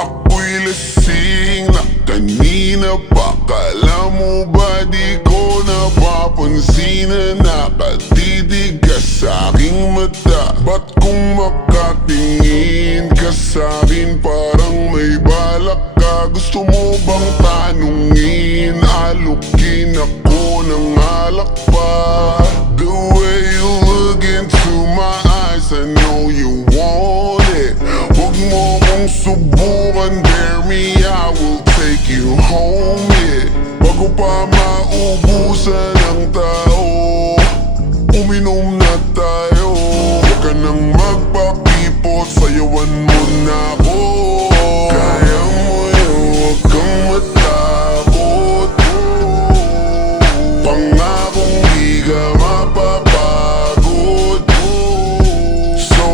Ako'y lasing na kanina pa. Kala mo ba di ko napapansin na nakatitig ka sa'king mata? Ba't kung makatingin ka sa'kin parang may balak ka? Gusto mo bang tanungin? Alukin ako ng alak pa. The way you look into my eyes, I know you want it. Huwag mo kong subukan, dare me, I will take you home, yeah. Bago pa maubusan ng tao, uminom na tayo. Huwag ka nang magpakipot, sayawan mo na ako. Kaya mo yun, huwag kang matakot. Pangakong di ka mapapagod. So,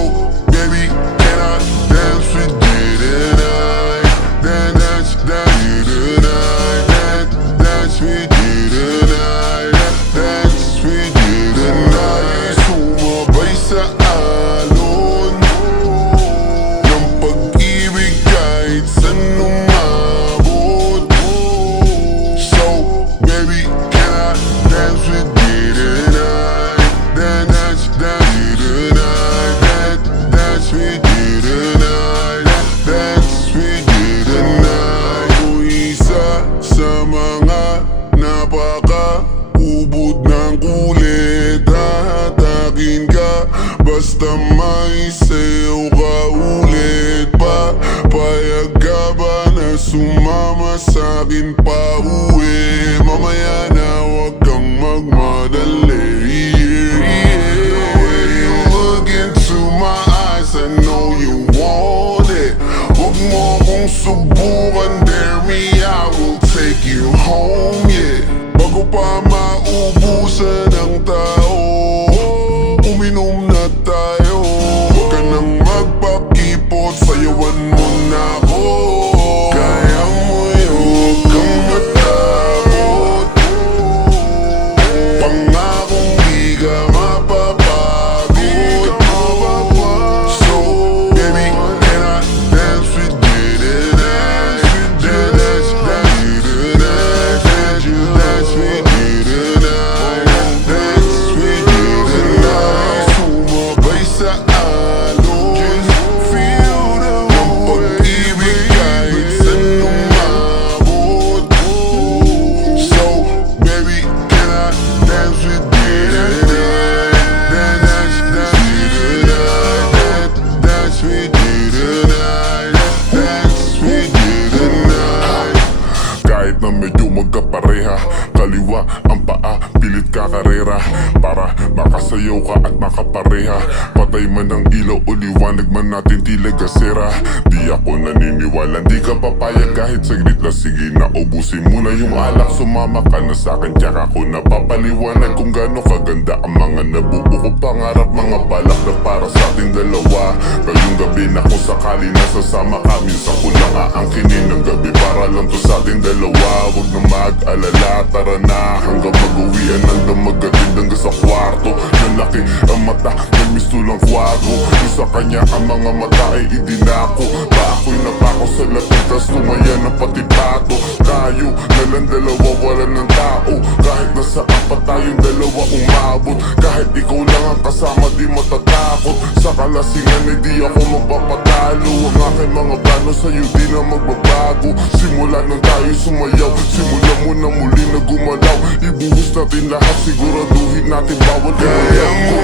baby, can I dance with you tonight? Dance with you tonight. Dance with you tonight. Dance with you tonight. Sumabay sa alon ng pag-ibig kahit saan umabot. So, baby, can I dance with you tonight? Dance with you tonight. Dance with you tonight. Dance with you tonight. O isa sa mga napaka-ubod ng kulit. Hahatakin ka basta may sayo ka ulit pa. Payag ka ba na sumama sa'kin pa uwi? Mamaya na huwag kang magmadali. The way you look into my eyes, I know you want it. Huwag mo kong subukan, dare me, I will take you home, yeah. Bago pa maubusan ng tao, uminom na tayo. Huwag ka nang magpakipot, sayawan mo na ako. Kaya mo yun, huwag kang matakot. Pangakong di ka mapapagod. So, baby, can I dance with you tonight? Dance with you tonight. Dance with you tonight. Dance with you tonight. Sumabay sa alon ng pag-ibig kahit saan umabot. So, baby, can I dance with you tonight? Dance with you tonight. Dance with you tonight. Dance with you tonight. Kahit na medyo magkapareha, kaliwa ang paa, pilit ka karera para makasayaw ka at makapareha. Patay man ang ilaw o liwanag man natin tila gasera. Di ako naniniwala, di ka papayag kahit saglit na. Sige na ubusin mo na yung alak, sumama ka na sa'kin. Tsaka ako napapaliwanag kung gaano kaganda ang mga nabuo ko pangarap. Mga balak na para sa ating dalawa. Ngayong gabi na kung sakali nasasama ka, minsan ko lang aangkinin ng gabi para lang to sa ating dalawa. Huwag na mag-alala, tara na hanggang mag-uwian ng damagatid hanggang sa kwarto. Lalaki ang mata, may mistulang kwadro. Yung sa kanya ang mga mata ay idinako. Pa ako'y napako sa lapit, tas tumaya ng pati pato. Tayo nalang dalawa, wala ng tao. Kahit nasaan pa tayong dalawa umabot. Kahit ikaw lang ang kasama, di matatakot. Sa kalasingan ay di ako magpapatalo. Ang aking mga plano sa'yo di na magbabago. Simula nang tayo sumayaw, simula mo na muli na gumalaw. Ibuhos natin lahat, siguraduhin natin bawal Kaya mo